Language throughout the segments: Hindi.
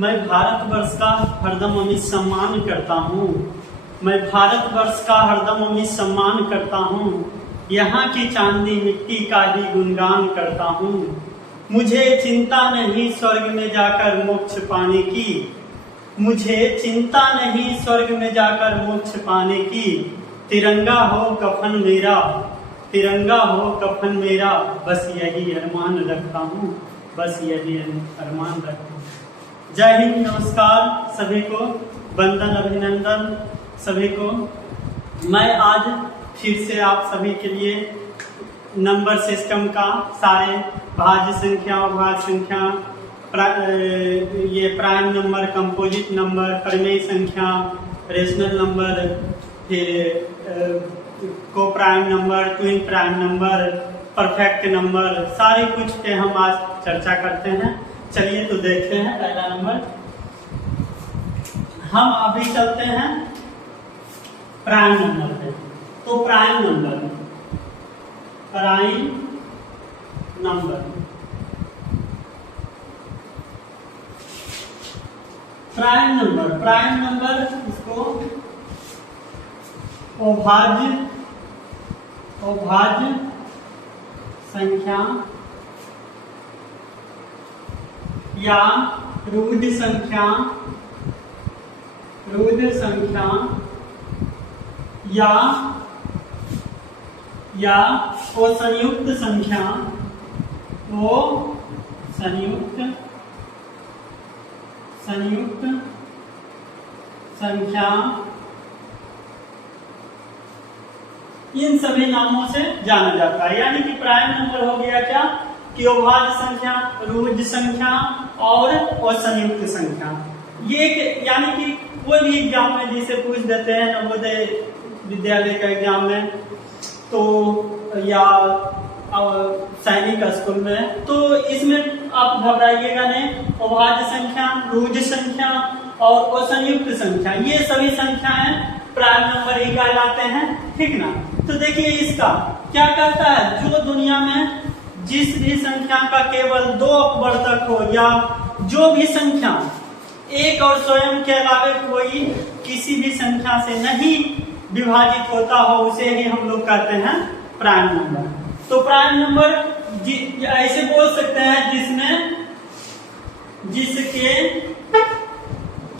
मैं भारतवर्ष का हरदम अमित सम्मान करता हूँ। मैं भारतवर्ष का हरदम अमित सम्मान करता हूँ। यहाँ की चांदी मिट्टी का ही गुणगान करता हूँ। मुझे चिंता नहीं स्वर्ग में जाकर मोक्ष पाने की। मुझे चिंता नहीं स्वर्ग में जाकर मोक्ष पाने की। तिरंगा हो कफन मेरा, तिरंगा हो कफन मेरा, बस यही अरमान रखता हूँ, बस यही अरमान रखता हूँ। जय हिंद, नमस्कार सभी को, वंदन अभिनंदन सभी को। मैं आज फिर से आप सभी के लिए नंबर सिस्टम का सारे भाज्य संख्या, अभाज्य संख्या, ये प्राइम नंबर, कंपोजिट नंबर, परिमेय संख्या, रेशनल नंबर, फिर को prime number, twin prime number, perfect number, सारे कुछ पे हम आज चर्चा करते हैं। चलिए तो देखते हैं पहला नंबर। हम अभी चलते हैं प्राइम नंबर पे। तो prime number, prime number, prime number, prime number इसको अभाज्य, अभाज्य संख्या या रुद्ध संख्या, रुद्ध संख्या या संयुक्त संख्या, वो संयुक्त संख्या, इन सभी नामों से जाना जाता है। यानी कि प्राइम नंबर हो गया क्या कि अभाज्य संख्या, रुद्ध संख्या और असंयुक्त संख्या। ये यानी कि कोई भी एग्जाम में जिसे पूछ देते हैं नवोदय विद्यालय का एग्जाम में, तो या सैनिक स्कूल में, तो इसमें आप घबराइएगा नहीं। अभाज्य संख्या, रुद्ध संख्या और असंयुक्त संख्या, ये सभी संख्याएं प्राइम नंबर ही कहलाते हैं, ठीक ना। तो देखिए इसका क्या कहता है, जो दुनिया में जिस भी संख्या का केवल 2 अपवर्तक हो या जो भी संख्या एक और स्वयं के अलावे कोई किसी भी संख्या से नहीं विभाजित होता हो, उसे ही हम लोग कहते हैं प्राइम नंबर। तो प्राइम नंबर ऐसे बोल सकते हैं जिसके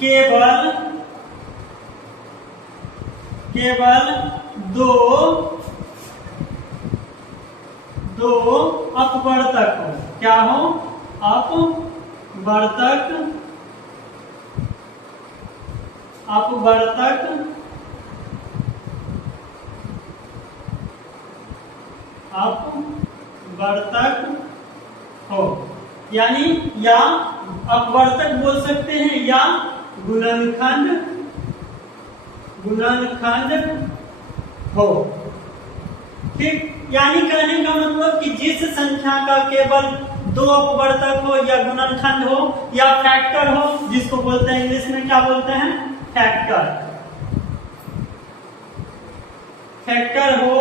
केवल दो अपवर्तक हो। क्या हो? अपवर्तक हो, यानी या अपवर्तक बोल सकते हैं या गुणनखंड हो, ठीक। यानी कहने का मतलब कि जिस संख्या का केवल 2 अपवर्तक हो या गुणनखंड हो या फैक्टर हो, जिसको बोलते हैं इंग्लिश में क्या बोलते हैं, फैक्टर हो,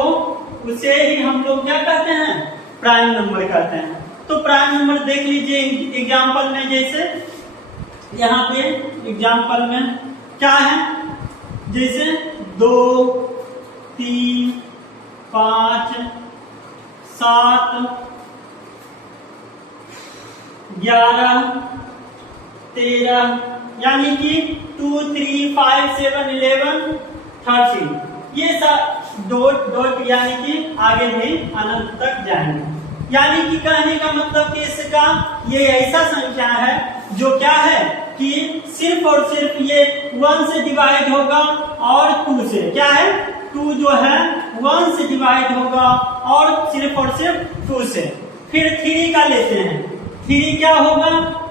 उसे ही हम लोग क्या कहते हैं, प्राइम नंबर कहते हैं। तो प्राइम नंबर देख लीजिए एग्जाम्पल में, जैसे यहाँ पे एग्जाम्पल में क्या है, जैसे 2, 3, 5, 7, 11, 13, यानी कि 2, 3, 5, 7, 11, 13, ये सब डॉट यानी कि आगे भी अनंत तक जाएंगे। यानी कि कहने का मतलब कि इसका ये ऐसा संख्या है जो क्या है कि सिर्फ और सिर्फ ये 1 से डिवाइड होगा और 2 से, क्या है, 2 जो है 1 से डिवाइड होगा और सिर्फ 2 से। फिर 3 का लेते हैं, 3 क्या होगा,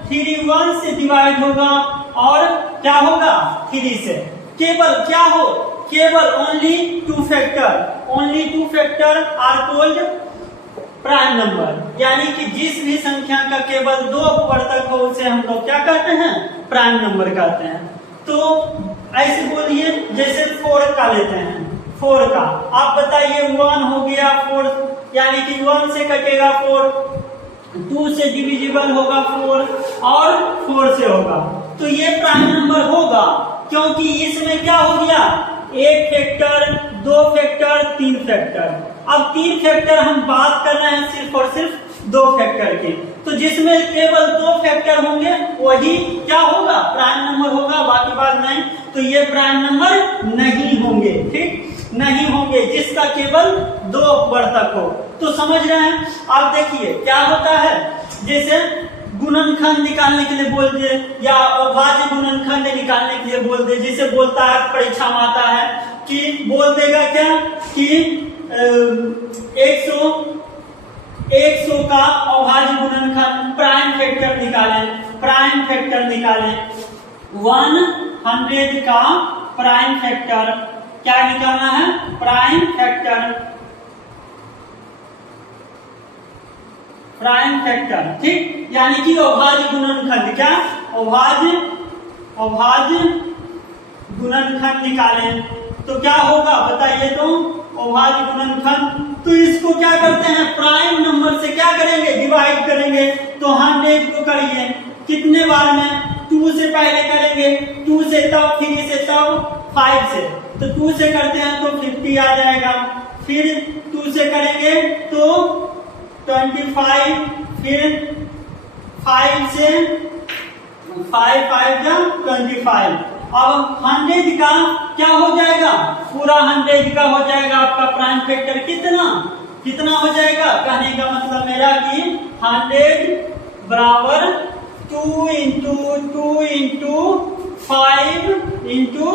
3 1 से डिवाइड होगा और क्या होगा, 3 से। केवल क्या हो, केवल only 2 factor are called prime number. यानी कि जिस भी संख्या का केवल 2 अपवर्तक हो उसे हम लोग क्या कहते हैं, प्राइम नंबर कहते हैं। तो ऐसे बोलिए, जैसे 4 का लेते हैं, 4 का आप बताइए, 1 हो गया 4, यानी कि 1 से कटेगा 4, 2 से डिविजिबल होगा 4 और 4 से होगा। तो ये प्राइम नंबर होगा, क्योंकि इसमें क्या हो गया, 1 फैक्टर, 2 फैक्टर, 3 फैक्टर। अब 3 फैक्टर हम बात कर रहे हैं सिर्फ और सिर्फ 2 फैक्टर की, तो जिसमें केवल 2 फैक्टर होंगे वही क्या होगा, प्राइम नंबर होगा, बाकी बात नहीं। तो ये प्राइम नंबर नहीं होंगे, ठीक, नहीं होंगे जिसका केवल 2 अपवर्तक हो। तो समझ रहे हैं। आप देखिए क्या होता है, जैसे गुणनखंड निकालने के लिए बोल दे या अभाज्य गुणनखंड निकालने के लिए बोल दे, जैसे बोलता है परीक्षा में आता है कि बोल देगा क्या कि 100 का अभाज्य गुणनखंड प्राइम फैक्टर निकालें, प्राइम फैक्टर निकालें। 100 का प्राइम फैक्टर क्या निकालना है, प्राइम फैक्टर, प्राइम फैक्टर, ठीक, यानी कि अभाज्य गुणनखंड, क्या अभाज्य गुणनखंड निकालें। तो क्या होगा बताइए, तो अभाज्य गुणनखंड, तो इसको क्या करते हैं, प्राइम नंबर से क्या करेंगे, डिवाइड करेंगे। तो 100 को करिए कितने बार में, 2 से पहले करेंगे, 2 से तब, 3 से तब, 5 से, तो 2 से करते हैं तो 50 आ जाएगा, फिर 2 से करेंगे तो 25, फिर 5 से 5 5 जा 25। अब 100 का क्या हो जाएगा, पूरा 100 का हो जाएगा आपका प्राइम फैक्टर कितना हो जाएगा, कहने का मतलब मेरा कि 100 बराबर 2 इंटू 2 इंटू 5 इंटू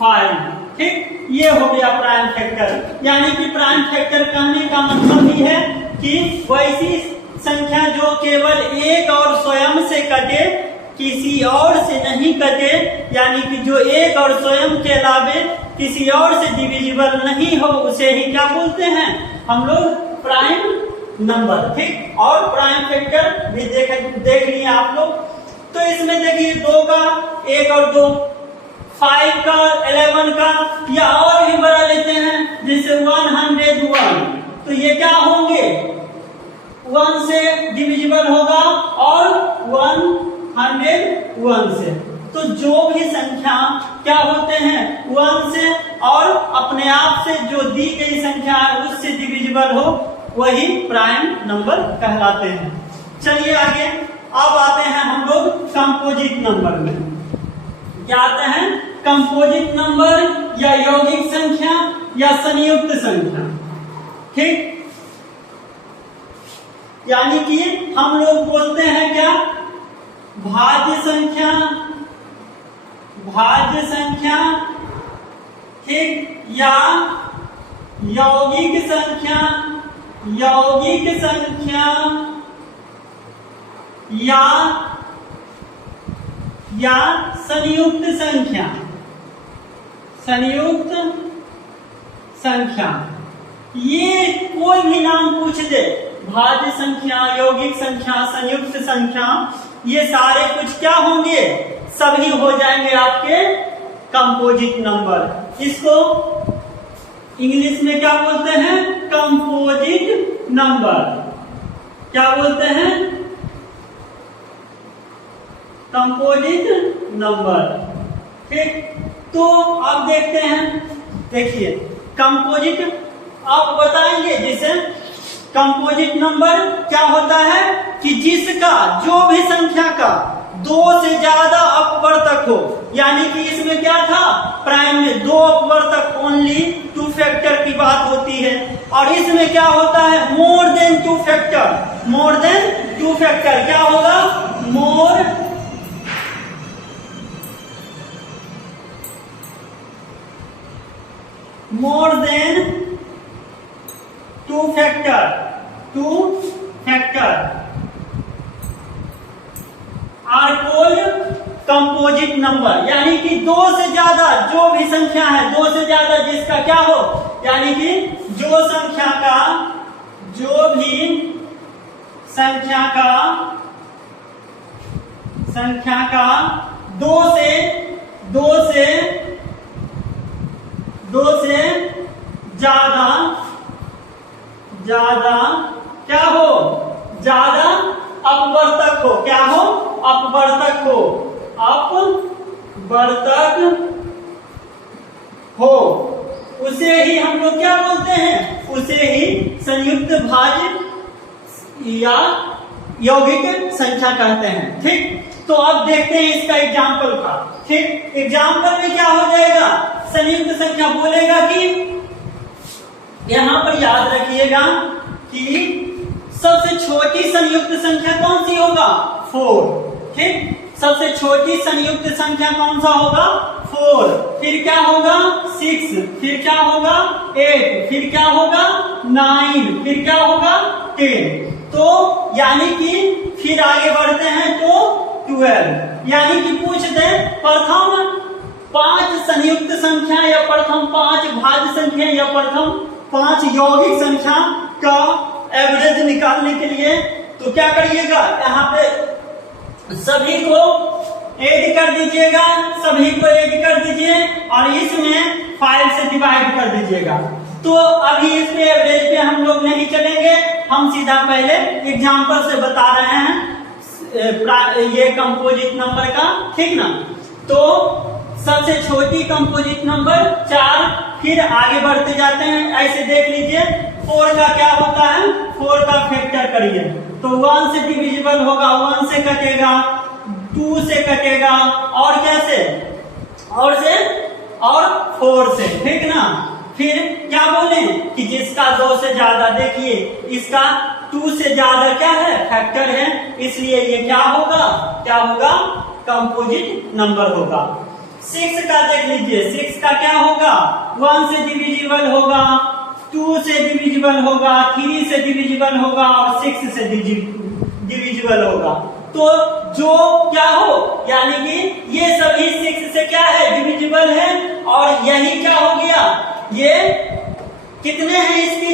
5, ठीक, ये हो गया प्राइम फैक्टर। यानी कि प्राइम फैक्टर कहने का मतलब ही है कि वैसी संख्या जो केवल एक और स्वयं से कटे, किसी और से नहीं कटे, यानी कि जो एक और स्वयं के अलावे किसी और से डिविजिबल नहीं हो, उसे ही क्या बोलते हैं हम लोग, प्राइम नंबर, ठीक। और प्राइम फैक्टर भी देख लिए आप लोग। तो इसमें देखिए 2 का 1 और 2, 5 का 11 का, या और भी बड़ा लेते हैं जैसे 101, तो ये क्या होंगे, 1 से डिविजिबल होगा और 101 से। तो जो भी संख्या क्या होते हैं 1 से और अपने आप से जो दी गई संख्या है उससे डिविजिबल हो, वही प्राइम नंबर कहलाते हैं। चलिए आगे, अब आते हैं हम लोग कंपोजिट नंबर में। क्या आते हैं, कंपोजिट नंबर या यौगिक संख्या या संयुक्त संख्या, ठीक। यानी कि हम लोग बोलते हैं क्या, भाज्य संख्या, ठीक, या यौगिक संख्या या संयुक्त संख्या, ये कोई भी नाम पूछ दे, भाज्य संख्या, यौगिक संख्या, संयुक्त संख्या, ये सारे कुछ क्या होंगे, सभी हो जाएंगे आपके कंपोजिट नंबर। इसको इंग्लिश में क्या बोलते हैं, कंपोजिट नंबर। क्या बोलते हैं, कंपोजिट नंबर, ठीक। तो अब देखते हैं, देखिए कंपोजिट आप बताएंगे, जैसे कंपोजिट नंबर क्या होता है कि जिसका जो भी संख्या का 2 से ज्यादा अपवर्तक हो, यानी कि इसमें क्या था, प्राइम में 2 अपवर्तक, ओनली 2 फैक्टर की बात होती है, और इसमें क्या होता है, मोर देन 2 फैक्टर, क्या होगा, more than 2 factor are called composite number. यानी कि 2 से ज्यादा जो भी संख्या है, 2 से ज्यादा जिसका क्या हो, यानी कि जो संख्या का 2 से ज्यादा क्या हो, ज्यादा अपवर्तक हो, क्या हो, अपवर्तक हो, अपवर्तक हो, उसे ही हम लोग क्या बोलते हैं, उसे ही संयुक्त भाज्य या यौगिक संख्या कहते हैं। ठीक, तो अब देखते हैं इसका एग्जाम्पल का। ठीक, एग्जाम्पल में क्या हो जाएगा, संयुक्त संख्या बोलेगा कि यहां पर याद रखिएगा कि सबसे छोटी संयुक्त संख्या कौन सी होगा, 4। ठीक, सबसे छोटी संयुक्त संख्या कौन सा होगा, 4। फिर क्या होगा, 6। फिर क्या होगा, 8। फिर क्या होगा, 9। फिर क्या होगा, 10। तो यानी कि फिर आगे बढ़ते हैं तो 12। यानी कि पूछते हैं प्रथम 5 संयुक्त संख्या या प्रथम 5 भाज्य संख्या या प्रथम 5 यौगिक संख्या का एवरेज निकालने के लिए तो क्या करिएगा, यहाँ पे सभी को ऐड कर दीजिएगा, सभी को ऐड कर दीजिए और इसमें 5 से डिवाइड कर दीजिएगा। तो अभी इस पे एवरेज पे हम लोग नहीं चलेंगे, हम सीधा पहले एग्जांपल से बता रहे हैं ये कंपोजिट नंबर का। ठीक ना, तो सबसे छोटी कंपोजिट नंबर 4। फिर आगे बढ़ते जाते हैं, ऐसे देख लीजिए 4 का क्या होता है, 4 का फैक्टर करिए तो 1 से डिविजिबल होगा, 1 से कटेगा, 2 से कटेगा और कैसे, और 4 से। ठीक ना, फिर क्या बोले कि जिसका 2 से ज्यादा, देखिए इसका 2 से ज्यादा क्या है, फैक्टर है, इसलिए ये क्या होगा, क्या होगा, कंपोजिट नंबर होगा। 6 का देख लीजिए, 6 का क्या होगा, 1 से डिविजिबल होगा, 2 से डिविजिबल होगा, 3 से डिविजिबल होगा और 6 से डिविजिबल होगा। तो जो क्या हो, यानी कि ये सभी 6 से क्या है, डिविजिबल है और यही क्या हो गया, ये कितने हैं, इसकी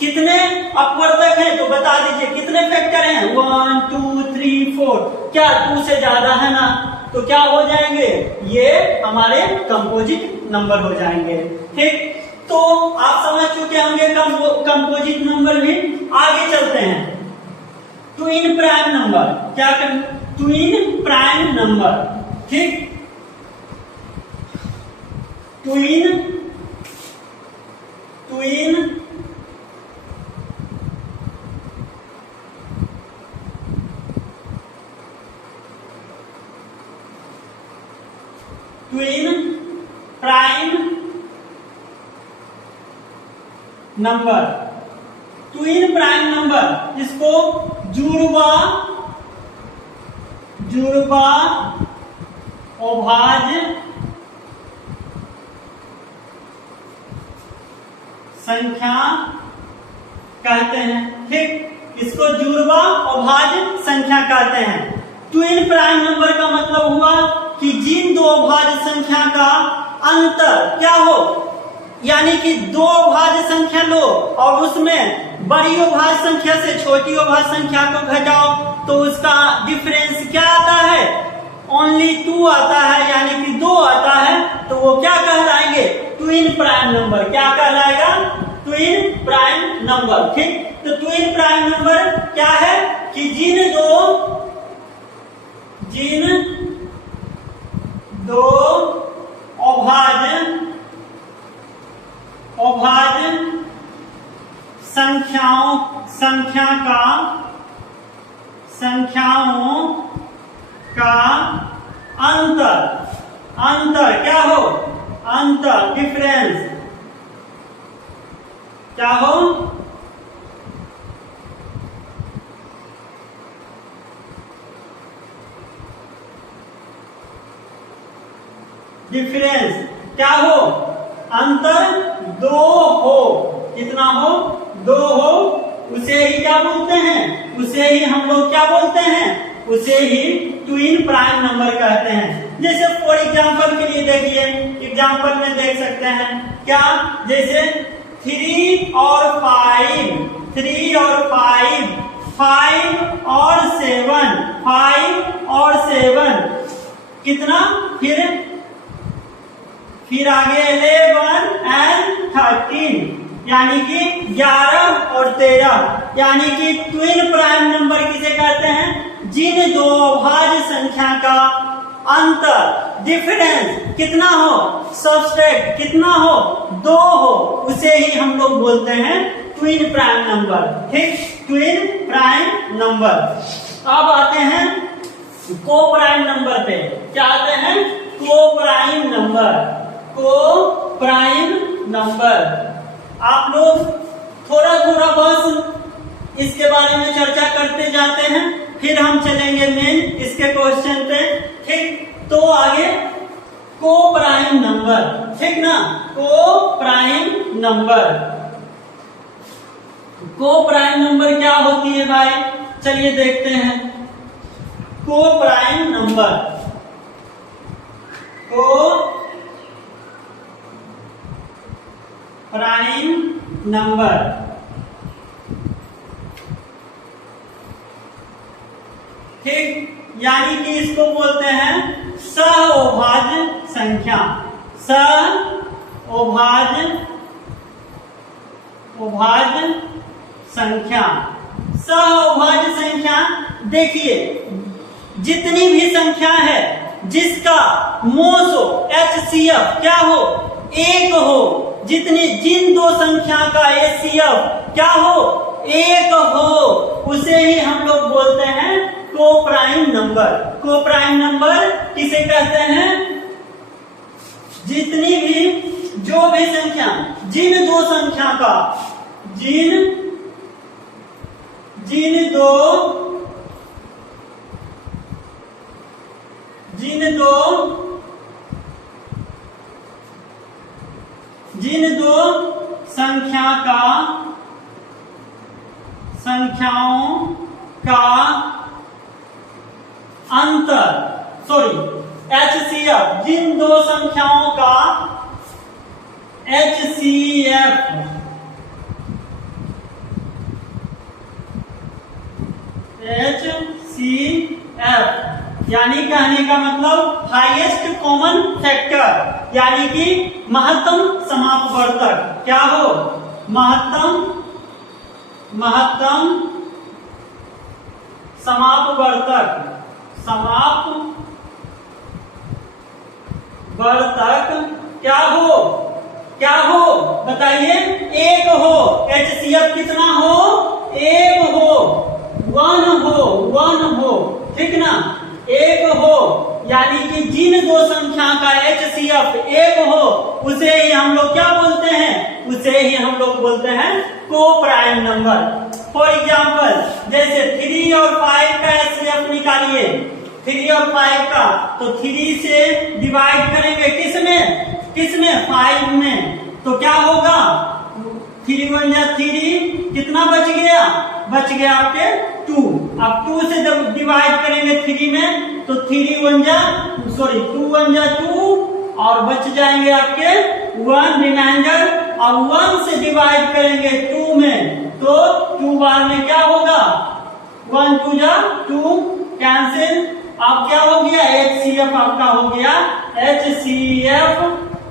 कितने अपवर्तक हैं तो बता दीजिए, कितने फैक्टर हैं, 1 2 3 4। क्या 2 से ज्यादा है ना, तो क्या हो जाएंगे, ये हमारे कंपोजिट नंबर हो जाएंगे। ठीक, तो आप समझ चुके होंगे कंपोजिट नंबर भी। आगे चलते हैं, ट्विन प्राइम नंबर। क्या ट्विन प्राइम नंबर। ठीक, twin prime number. Twin prime number, इसको जुड़वा अभाज्य संख्या कहते हैं। ठीक, इसको जुड़वा अभाज्य संख्या कहते हैं। ट्विन प्राइम नंबर का मतलब हुआ कि जिन दो अभाज्य संख्या का अंतर क्या हो, यानी कि 2 अभाज्य संख्या लो और उसमें बड़ी अभाज्य संख्या से छोटी अभाज्य संख्या को घटाओ तो उसका डिफरेंस क्या आता है, ओनली 2 आता है, यानी कि 2 आता है, तो वो क्या कहलाएंगे, ट्विन प्राइम नंबर। क्या कहलाएगा, ट्विन प्राइम नंबर। ठीक, तो ट्विन प्राइम नंबर क्या है कि जिन दो अभाज्य संख्याओं का अंतर क्या हो, अंतर डिफरेंस क्या हो, डिफरेंस क्या हो, अंतर 2 हो। कितना हो, 2 हो, उसे ही क्या बोलते हैं, उसे ही हम लोग क्या बोलते हैं, उसे ही ट्विन प्राइम नंबर कहते हैं। जैसे फॉर एग्जांपल के लिए देखिए, एग्जांपल में देख सकते हैं क्या, जैसे 3 और 5, 3 और 5, 5 और 7, 5 और 7 कितना, फिर आगे 11 एंड 13 यानी कि 11 और 13, यानी कि ट्विन प्राइम नंबर किसे कहते हैं, जिन दो अभाज्य संख्या का अंतर डिफरेंस कितना हो, सबट्रैक्ट कितना हो, 2 हो, उसे ही हम लोग बोलते हैं ट्विन प्राइम नंबर। ठीक, ट्विन प्राइम नंबर। अब आते हैं को प्राइम नंबर पे। क्या आते हैं? को प्राइम नंबर। को प्राइम नंबर। आप लोग थोड़ा थोड़ा बस इसके बारे में चर्चा करते जाते हैं, फिर हम चलेंगे मेन इसके क्वेश्चन पे। ठीक, तो आगे को प्राइम नंबर, ठीक ना, को प्राइम नंबर। को प्राइम नंबर क्या होती है भाई? चलिए देखते हैं। को प्राइम नंबर, को प्राइम नंबर, ठीक, यानी कि इसको बोलते हैं सहअभाज्य संख्या। सहअभाज्य संख्या। सहअभाज्य संख्या, देखिए जितनी भी संख्या है जिसका मोस हो, HCF क्या हो, 1 हो, जिन दो संख्या का HCF क्या हो, 1 हो, उसे ही हम लोग बोलते हैं को प्राइम नंबर। को प्राइम नंबर किसे कहते हैं? जितनी भी, जो भी संख्या, जिन दो संख्या का, जिन दो संख्याओं का अंतर, HCF, जिन दो संख्याओं का HCF यानी कहने का मतलब हाईएस्ट कॉमन फैक्टर, यानी कि महत्तम समापवर्तक। क्या हो? महत्तम समापवर्तक। क्या हो बताइए? 1 हो। HCF कितना हो? 1 हो, 1 हो, ठीक ना, 1 हो, यानी कि जिन दो संख्या का HCF 1 हो, उसे ही हम लोग क्या बोलते हैं? उसे ही हम लोग बोलते हैं को प्राइम नंबर। फॉर एग्जाम्पल, जैसे 3 और 5 का HCF निकालिए, 3 और 5 का, तो 3 से डिवाइड करेंगे किसमें? 5 में, तो क्या होगा? 3 1 जा 3, कितना बच गया? बच गया आपके 2। अब 2 से जब डिवाइड करेंगे 3 में, तो 2 1 जा 2, और बच जाएंगे आपके 1 रिमाइंडर। अब 1 से डिवाइड करेंगे 2 में, तो 2 बार में क्या होगा? 1 2 जा 2, कैंसिल। अब क्या हो गया? HCF आपका हो गया, HCF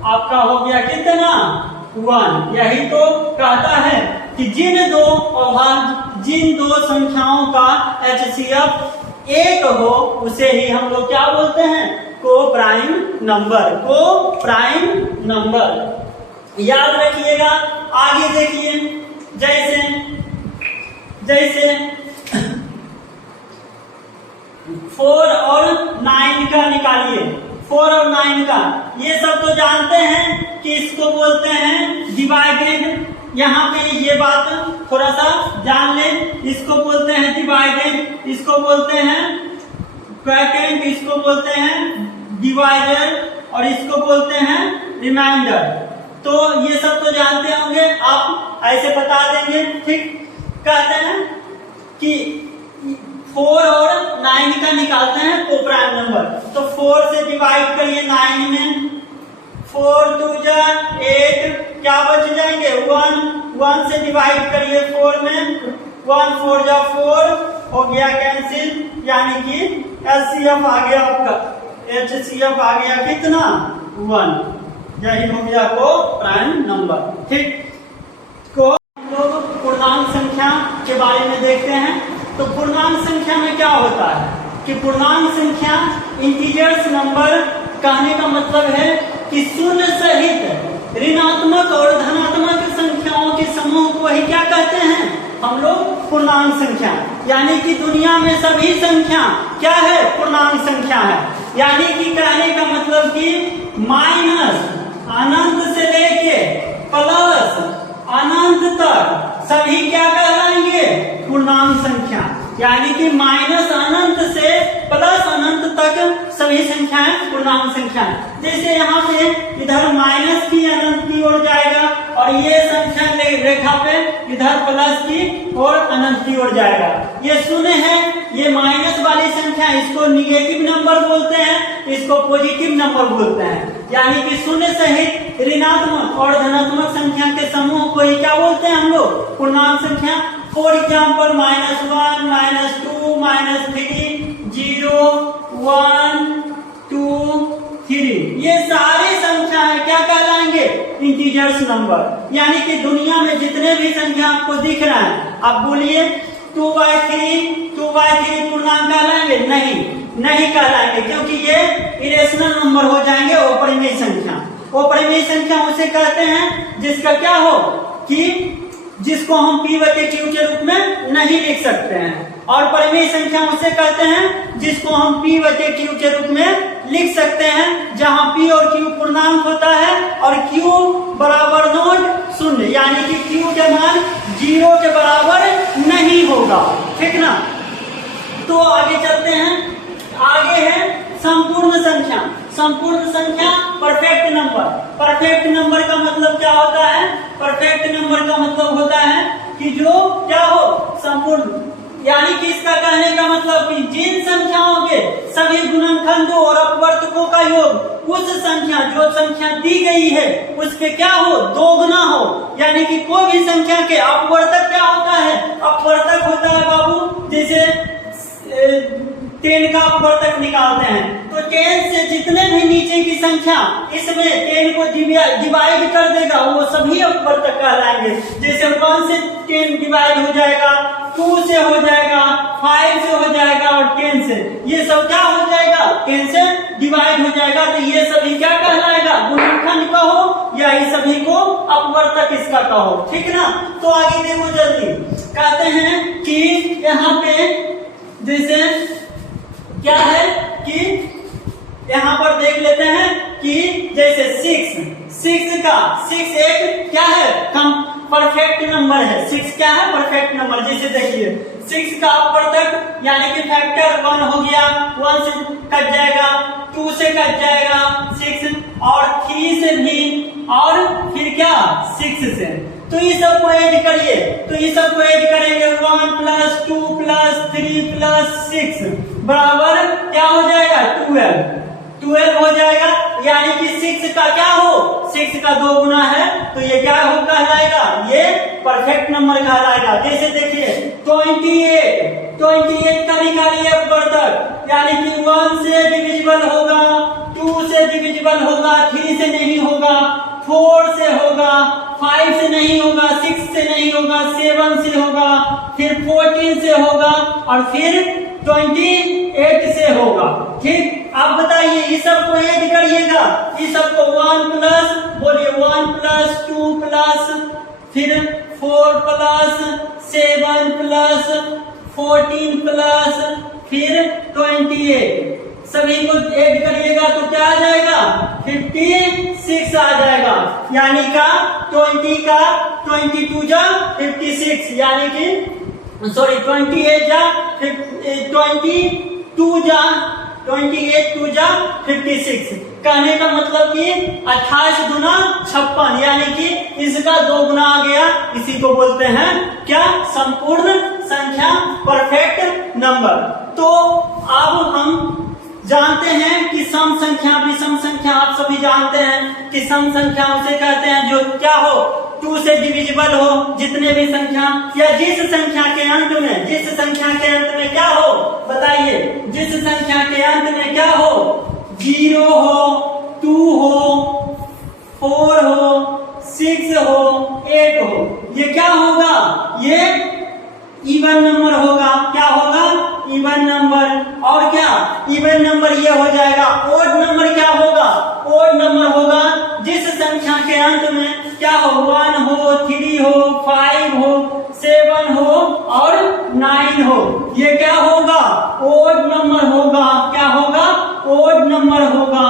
आपका हो गया कितना? 1। यही तो कहता है कि जिन दो संख्याओं का HCF 1 हो, उसे ही हम लोग क्या बोलते हैं? को प्राइम नंबर। को प्राइम नंबर, याद रखिएगा। आगे देखिए, जैसे 4 और 9 का निकालिए। 4 और 9 का, ये सब तो जानते हैं कि इसको बोलते हैं डिवाइडेड। यहाँ पे ये बात थोड़ा सा जान लें, इसको बोलते हैं डिवाइडेड, इसको बोलते हैं क्वोटिएंट, इसको बोलते हैं डिवाइडर, और इसको बोलते हैं रिमाइंडर। तो ये सब तो जानते होंगे, आप ऐसे बता देंगे। ठीक, कहते हैं कि 4 और 9 का निकालते हैं को प्राइम नंबर, तो 4 से डिवाइड करिए 9 में, 4 2 जा 8, क्या बच जाएंगे? 1 से डिवाइड करिए 4 में, 1 4 जा 4, हो गया कैंसिल, यानी कि HCF आ गया आपका, HCF आ गया कितना? 1। यही हो गया को प्राइम नंबर। ठीक, को लोग पूर्णांक संख्या के बारे में देखते हैं। तो पूर्णांक संख्या में क्या होता है? कि पूर्णांक संख्या इंटीजर्स नंबर कहने का मतलब है कि शून्य सहित ऋणात्मक और धनात्मक संख्याओं के समूह को ही क्या कहते हैं हम लोग पूर्णांक संख्या। यानी कि दुनिया में सभी संख्या क्या है पूर्णांक संख्या है। यानी कि कहने का मतलब कि माइनस अनंत से लेके प्लस अनंत तक सभी क्या कहलाएंगे पूर्णांक संख्या। यानी कि माइनस अनंत से प्लस अनंत तक सभी संख्याएं पूर्णांक संख्या। जैसे यहाँ पे इधर माइनस की अनंत की ओर जाएगा और ये संख्या रेखा पे इधर प्लस की और अनंत की ओर जाएगा। ये शून्य है, ये माइनस वाली संख्या, इसको निगेटिव नंबर बोलते हैं, इसको पॉजिटिव नंबर बोलते हैं। यानी कि शून्य सहित ऋणात्मक और धनात्मक संख्या के समूह को ही क्या बोलते हैं हम लोग पूर्णांक संख्या। फॉर एग्जाम्पल -1, -2, -3, 0, 1, 2, 3 ये सारी संख्याएं क्या कहलाएंगे इंटीजर्स नंबर। यानी कि दुनिया में जितने भी संख्या आपको दिख रहा है आप बोलिए 2/3 पूर्णांक कहलाएंगे? नहीं कहलाएंगे, क्योंकि ये इरेशनल नंबर हो जाएंगे, अपरिमेय संख्या। अपरिमेय संख्या उसे कहते हैं जिसका क्या हो कि जिसको हम p/q के रूप में नहीं लिख सकते हैं, और परिमेय संख्या उसे कहते हैं जिसको हम p/q के रूप में लिख सकते हैं, जहां p और q पूर्णांक होता है और q बराबर नॉट शून्य, यानी कि q के मान 0 के बराबर नहीं होगा। ठीक ना। तो आगे चलते हैं। आगे है संपूर्ण संख्या। संपूर्ण संख्या परफेक्ट नंबर। परफेक्ट नंबर का मतलब क्या होता है? परफेक्ट नंबर का मतलब होता है कि जो क्या हो संपूर्ण, यानी कि इसका कहने का मतलब कि जिन संख्याओं के सभी गुणनखंडों और अपवर्तकों का योग उस संख्या जो संख्या दी गई है उसके क्या हो दो गुना हो। यानी कि कोई भी संख्या के अपवर्तक क्या होता है? अपवर्तक होता है बाबू, जैसे 10 का अपवर्तक निकालते हैं तो 10 से जितने भी नीचे की संख्या इसमें 10 को डिवाइड कर देगा वो सभी अपवर्तक कहलाएंगे। जैसे 1 से 10 डिवाइड हो जाएगा, 2 से हो जाएगा, 5 से हो जाएगा और 10 से, ये सब क्या हो जाएगा 10 से डिवाइड हो जाएगा। तो ये सभी क्या कहलाएगा? गुणनखंड कहो या इस सभी को अपवर्तक इसका कहो। ठीक ना। तो आगे देखो जल्दी, कहते हैं कि यहाँ पे जैसे क्या है कि यहाँ पर देख लेते हैं कि जैसे 6 एक क्या है कम परफेक्ट नंबर है। 6 क्या है? Perfect number. जैसे देखिए 6 का अपवर्तक यानी कि फैक्टर 1 हो गया, 1 से कट जाएगा, 2 से कट जाएगा 6 और 3 से भी, और फिर क्या 6 से। तो ये सब को ऐड करिए, तो ये सब को ऐड करेंगे 1 + 2 + 3 + 6 बराबर क्या हो जाएगा 12 हो जाएगा। यानी कि 6 का क्या हो 6 का 2 गुना है, तो ये क्या हो कहलाएगा? ये परफेक्ट नंबर कहलाएगा। जैसे देखिए 28 का निकालिए अपवर्तक, यानी कि 1 से डिविजिबल होगा, 2 से डिविजिबल होगा, 3 से नहीं होगा, 4 से होगा, 5 से नहीं होगा, 6 से नहीं होगा, 7 से होगा, फिर 14 से होगा और फिर 28 से होगा। ठीक। आप बताइए इस सब को ऐड करिएगा, इस सब को 1 प्लस बोलिए 1 + 2 प्लस फिर 4 प्लस 7 प्लस 14 प्लस फिर 28, सभी को ऐड करिएगा तो क्या आ जाएगा 56 आ जाएगा। यानी का 20 का 22 जा 56, यानी कि सॉरी 28 जा 22 जा 28 2 जा 56। कहने का मतलब कि 28 गुना 56, यानी कि इसका 2 गुना आ गया। इसी को बोलते हैं क्या? संपूर्ण संख्या, परफेक्ट नंबर। तो अब हम जानते हैं कि सम संख्या, विषम संख्या आप सभी जानते हैं कि सम संख्या उसे कहते हैं जो क्या हो 2 से डिविजिबल हो, जितने भी संख्या या जिस संख्या के अंत में क्या हो बताइए, जिस संख्या के अंत में क्या हो 0 हो, 2 हो, 4 हो, 6 हो, 8 हो, ये क्या होगा? ये इवन नंबर होगा। क्या होगा? Even number. और क्या इवन नंबर ये हो जाएगा। ओड नंबर क्या होगा? ओड नंबर होगा जिस संख्या के अंत में क्या हो, 1 हो, 3 हो, 5 हो, 7 हो और 9 हो, ये क्या होगा? ओड नंबर होगा। क्या होगा? ओड नंबर होगा।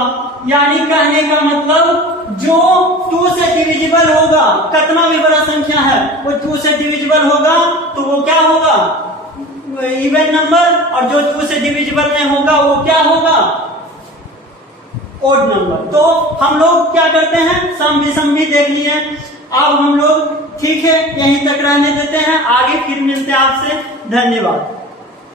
यानी कहने का मतलब जो 2 से डिविजिबल होगा, कितना भी बड़ा संख्या है वो 2 से डिविजिबल होगा तो वो क्या होगा? Even number. और जो 2 से डिविजिबल नहीं होगा वो क्या होगा? Odd number. तो हम लोग क्या करते हैं, सम विषम भी देख लिए। अब हम लोग ठीक है यहीं तक रहने देते हैं, आगे फिर मिलते हैं आपसे। धन्यवाद।